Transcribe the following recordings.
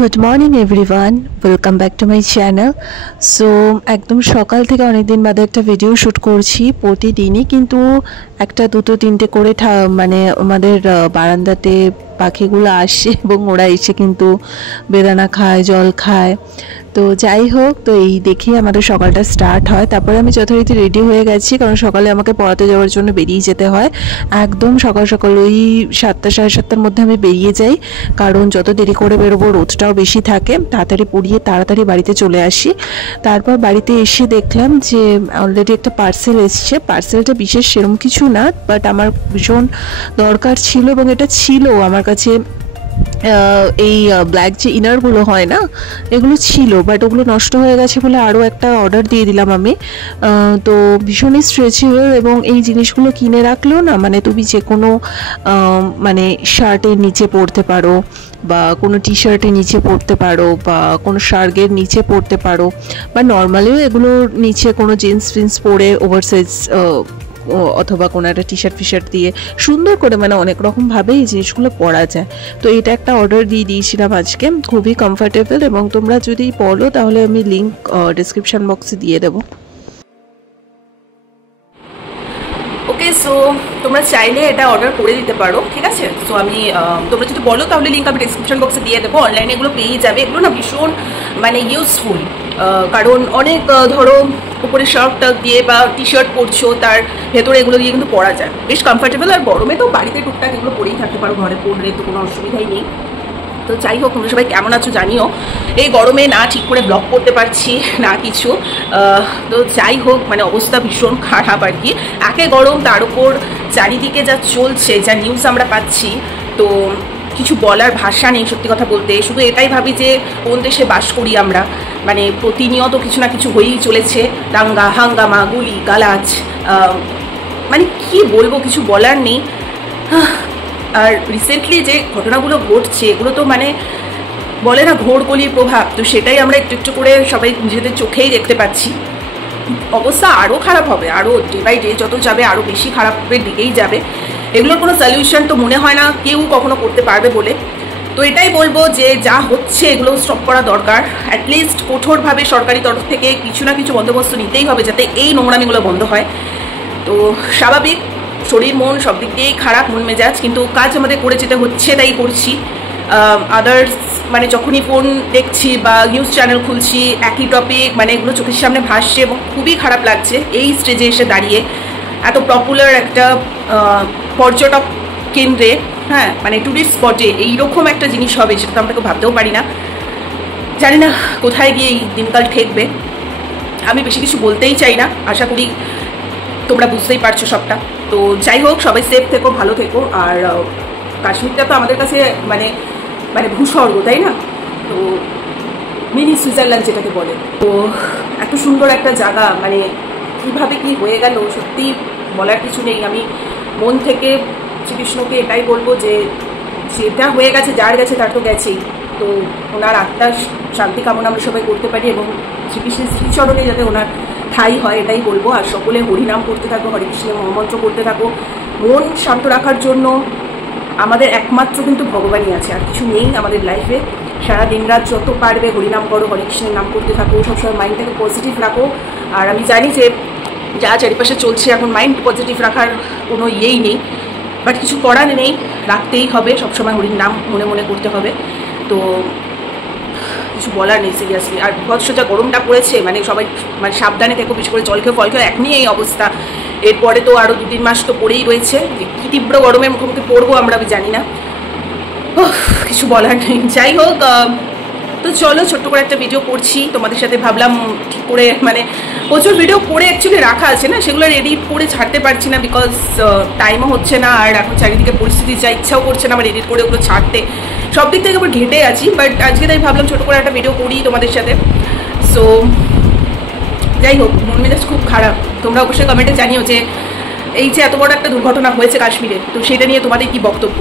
Good morning everyone, welcome back to my channel. So একদম সকাল থেকে অনেক দিন বাদে একটা ভিডিও শ্যুট করছি। প্রতিদিনই কিন্তু একটা দুটো তিনটে করে মানে আমাদের বারান্দাতে পাখিগুলো আসে এবং ওরা এসে কিন্তু বেদানা খায়, জল খায়। তো যাই হোক, তো এই দেখেই আমাদের সকালটা স্টার্ট হয়। তারপরে আমি যথারীতি রেডি হয়ে গেছি, কারণ সকালে আমাকে পড়াতে যাওয়ার জন্য বেরিয়ে যেতে হয়। একদম সকাল সকাল ওই 7টা সাড়ে 7টার মধ্যে আমি বেরিয়ে যাই, কারণ যত দেরি করে বেরোবো রোদটাও বেশি থাকে। তাড়াতাড়ি পড়িয়ে তাড়াতাড়ি বাড়িতে চলে আসি। তারপর বাড়িতে এসে দেখলাম যে অলরেডি একটা পার্সেল এসছে। পার্সেলটা বিশেষ সেরকম কিছু না, বাট আমার ভীষণ দরকার ছিল এবং এটা ছিল আমার কাছে। এই ব্ল্যাক যে ইনারগুলো হয় না, এগুলো ছিল, বাট ওগুলো নষ্ট হয়ে গেছে বলে আরও একটা অর্ডার দিয়ে দিলাম আমি। তো ভীষণই স্ট্রেচেবল এবং এই জিনিসগুলো কিনে রাখলেও না, মানে তুমি যে কোনো মানে শার্টের নিচে পরতে পারো, বা কোনো টি শার্টের নিচে পরতে পারো, বা কোনো শার্টের নিচে পরতে পারো, বা নর্মালিও এগুলোর নিচে কোনো জিন্স ফিন্স পরে ওভারসাইজ অথবা কোনো একটা টি শার্ট ফিশার্ট দিয়ে সুন্দর করে, মানে অনেক রকমভাবে এই জিনিসগুলো পরা যায়। তো এটা একটা অর্ডার দিয়ে দিয়েছিলাম আজকে, খুবই কমফর্টেবল। এবং তোমরা যদি বলো তাহলে আমি লিঙ্ক ডিসক্রিপশন বক্সে দিয়ে দেবো। ওকে, সো তোমরা চাইলে এটা অর্ডার করে দিতে পারো, ঠিক আছে? সো আমি তোমরা যদি বলো তাহলে লিঙ্ক আমি ডিসক্রিপশন বক্সে দিয়ে দেবো। অনলাইনে এগুলো পেয়ে যাবে। এগুলো না ভীষণ মানে ইউজফুল, কারণ অনেক ধরো উপরে শার্ট দিয়ে বা টি শার্ট পরছো, তার ভেতরে এগুলো দিয়ে কিন্তু পরা যায়, বেশ কমফর্টেবল। আর গরমে তো বাড়িতে টুকটাক এগুলো পরেই থাকতে পারো, ঘরে পরলে তো কোনো অসুবিধাই নেই। তো যাই হোক, তোমরা সবাই কেমন আছো জানিও। এই গরমে না ঠিক করে ব্লগ করতে পারছি না কিছু। তো যাই হোক, মানে অবস্থা ভীষণ খারাপ আর কি। একে গরম, তার উপর চারিদিকে যা চলছে, যা নিউজ আমরা পাচ্ছি, তো কিছু বলার ভাষা নেই সত্যি কথা বলতে। শুধু এটাই ভাবি যে কোন দেশে বাস করি আমরা। মানে প্রতিনিয়ত কিছু না কিছু হয়েই চলেছে, দাঙ্গা হাঙ্গামা, গুলি গালাজ, মানে কি বলবো, কিছু বলার নেই। আর রিসেন্টলি যে ঘটনাগুলো ঘটছে, এগুলো তো মানে বলে না ঘোরকলির প্রভাব, তো সেটাই আমরা একটু একটু করে সবাই নিজেদের চোখেই দেখতে পাচ্ছি। অবস্থা আরও খারাপ হবে, আরও ডে বাই ডে যত যাবে আরও বেশি খারাপের দিকেই যাবে। এগুলোর কোনো সলিউশন তো মনে হয় না কেউ কখনো করতে পারবে বলে। তো এটাই বলবো যে যা হচ্ছে এগুলো স্টপ করা দরকার। অ্যাটলিস্ট কঠোরভাবে সরকারি তরফ থেকে কিছু না কিছু বন্দোবস্ত নিতেই হবে, যাতে এই নোংরামিগুলো বন্ধ হয়। তো স্বাভাবিক, শরীর মন সব দিক দিয়েই খারাপ, মন মেজাজ, কিন্তু কাজ আমাদের করে যেতে হচ্ছে, তাই করছি। আদার্স মানে যখনই ফোন দেখছি বা নিউজ চ্যানেল খুলছি, একই টপিক, মানে এগুলো চোখের সামনে ভাসছে এবং খুবই খারাপ লাগছে এই স্টেজে এসে দাঁড়িয়ে। এত পপুলার একটা পর্যটক কেন্দ্রে, হ্যাঁ মানে ট্যুরিস্ট স্পটে এইরকম একটা জিনিস হবে, সেটা তো আমরা কেউ ভাবতেও পারি না। জানি না কোথায় গিয়ে এই দিনকাল ঠেকবে। আমি বেশি কিছু বলতেই চাই না, আশা করি তোমরা বুঝতেই পারছো সবটা। তো যাই হোক, সবাই সেফ থেকো, ভালো থেকো। আর কাশ্মীরটা তো আমাদের কাছে মানে মানে ভূস্বর্গ, তাই না? তো মিনি সুইজারল্যান্ড যেটাকে বলে, তো এত সুন্দর একটা জায়গা, মানে কীভাবে কি হয়ে গেল সত্যি বলার কিছু নেই। আমি মন থেকে শ্রীকৃষ্ণকে এটাই বলবো যে যেটা হয়ে গেছে, যার গেছে তার তো গেছেই। তো ওনার আত্মার শান্তি কামনা আমরা সবাই করতে পারি, এবং শ্রীকৃষ্ণের শ্রীচরণে যাতে ওনার ঠাই হয় এটাই বলবো। আর সকলে হরিনাম করতে থাকো, হরে কৃষ্ণের মহামন্ত্র করতে থাকো। মন শান্ত রাখার জন্য আমাদের একমাত্র কিন্তু ভগবানই আছে, আর কিছু নেই আমাদের লাইফে। সারা দিন রাত যত পারবে হরিনাম করো, হরে কৃষ্ণের নাম করতে থাকো, সবসময় মাইন্ডটাকে পজিটিভ রাখো। আর আমি জানি যে যা চারিপাশে চলছে এখন মাইন্ড পজিটিভ রাখার কোনো ইয়েই নেই, বাট কিছু করার নেই, রাখতেই হবে, সবসময় হরির নাম মনে মনে করতে হবে। তো কিছু বলার নেই সিরিয়াসলি। আর বিভৎস যা গরমটা পড়েছে, মানে সবাই মানে সাবধানে থেকো, বেশি করে জল খেয়ে ফল খেয়ে। এখনই এই অবস্থা, এরপরে তো আরও 2-3 মাস তো পড়েই রয়েছে। কী তীব্র গরমের মুখোমুখি পড়বো আমরা, আমি জানি না, কিছু বলার নেই। যাই হোক, তো চলো ছোট্ট করে একটা ভিডিও করছি তোমাদের সাথে। ভাবলাম ঠিক করে, মানে প্রচুর ভিডিও করে অ্যাকচুয়ালি রাখা আছে না, সেগুলো এডিট করে ছাড়তে পারছি না, বিকজ টাইমও হচ্ছে না। আর এখন চারিদিকে পরিস্থিতি যা, ইচ্ছাও করছে না আমার এডিট করে ওগুলো ছাড়তে, সব দিক থেকে আবার ঘেটে আছি। বাট আজকে তাই ভাবলাম ছোটো করে একটা ভিডিও করি তোমাদের সাথে। সো যাই হোক, মন মেজাজ খুব খারাপ। তোমরা অবশ্যই কমেন্টে জানিও যে এই যে এত বড় একটা দুর্ঘটনা হয়েছে কাশ্মীরে, তো সেটা নিয়ে তোমাদের কি বক্তব্য।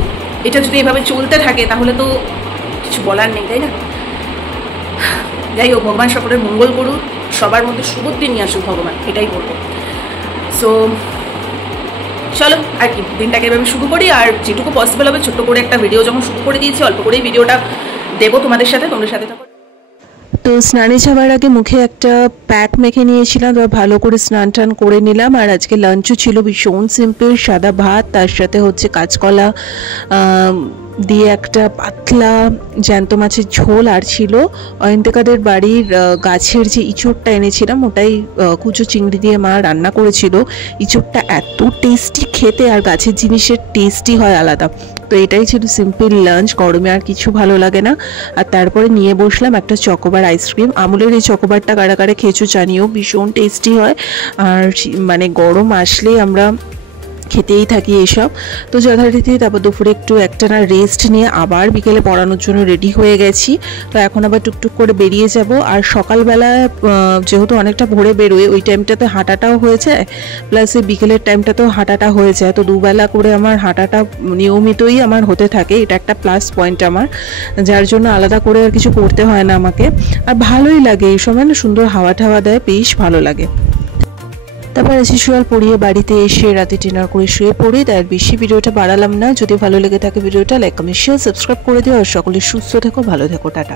এটা যদি এভাবে চলতে থাকে তাহলে তো কিছু বলার নেই, তাই না? যাই হোক, ভগবান সকলের মঙ্গল করুক, সবার মধ্যে সুবুদ্ধি নিয়ে আসুক ভগবান, এটাই বলবো। সো চলো আর কি, দিনটাকে এভাবে শুরু করি। আর যেটুকু পসিবল হবে ছোট্ট করে একটা ভিডিও যখন শুরু করে দিয়েছি, অল্প করেই ভিডিওটা দেবো তোমাদের সাথে, তোমরা সাথে থাকো। তো স্নানে যাওয়ার আগে মুখে একটা প্যাক মেখে নিয়েছিলাম, তো ভালো করে স্নান টান করে নিলাম। আর আজকে লাঞ্চও ছিল ভীষণ সিম্পল, সাদা ভাত, তার সাথে হচ্ছে কাঁচকলা দিয়ে একটা পাতলা জ্যান্ত মাছের ঝোল, আর ছিল অয়ন্তিকাদের বাড়ির গাছের যে ইঁচড়টা এনেছিলাম, ওটাই কুচো চিংড়ি দিয়ে মা রান্না করেছিল। ইঁচড়টা এত টেস্টি খেতে, আর গাছের জিনিসের টেস্টি হয় আলাদা। তো এটাই ছিল সিম্পল লাঞ্চ, গরমে আর কিছু ভালো লাগে না। আর তারপরে নিয়ে বসলাম একটা চকোবার আইসক্রিম। আমুলের এই চকোবারটা কারা কারা খেয়েছো জানিও, ভীষণ টেস্টি হয়। আর মানে গরম আসলেই আমরা খেতেই থাকি এসব। তো যথারীতি তারপর দুপুরে একটু একটানা রেস্ট নিয়ে আবার বিকেলে পড়ানোর জন্য রেডি হয়ে গেছি। তো এখন আবার টুকটুক করে বেরিয়ে যাব। আর সকালবেলা যেহেতু অনেকটা ভোরে বেরোয়, ওই টাইমটাতে হাঁটাটাও হয়ে যায়, প্লাস এই বিকেলের টাইমটাতেও হাঁটাটা হয়ে যায়। তো দুবেলা করে আমার হাঁটাটা নিয়মিতই আমার হতে থাকে, এটা একটা প্লাস পয়েন্ট আমার, যার জন্য আলাদা করে আর কিছু করতে হয় না আমাকে। আর ভালোই লাগে এই সময় না, সুন্দর হাওয়া টাওয়া দেয়, বেশ ভালো লাগে। তারপর এসে পড়িয়ে বাড়িতে এসে রাতে ডিনার করে শুয়ে পড়ি। তার বেশি ভিডিওটা বাড়ালাম না। যদি ভালো লেগে থাকে ভিডিওটা লাইক কমেন্ট শেয়ার সাবস্ক্রাইব করে দিও। আর সকলে সুস্থ থেকো, ভালো থেকো, টাটা।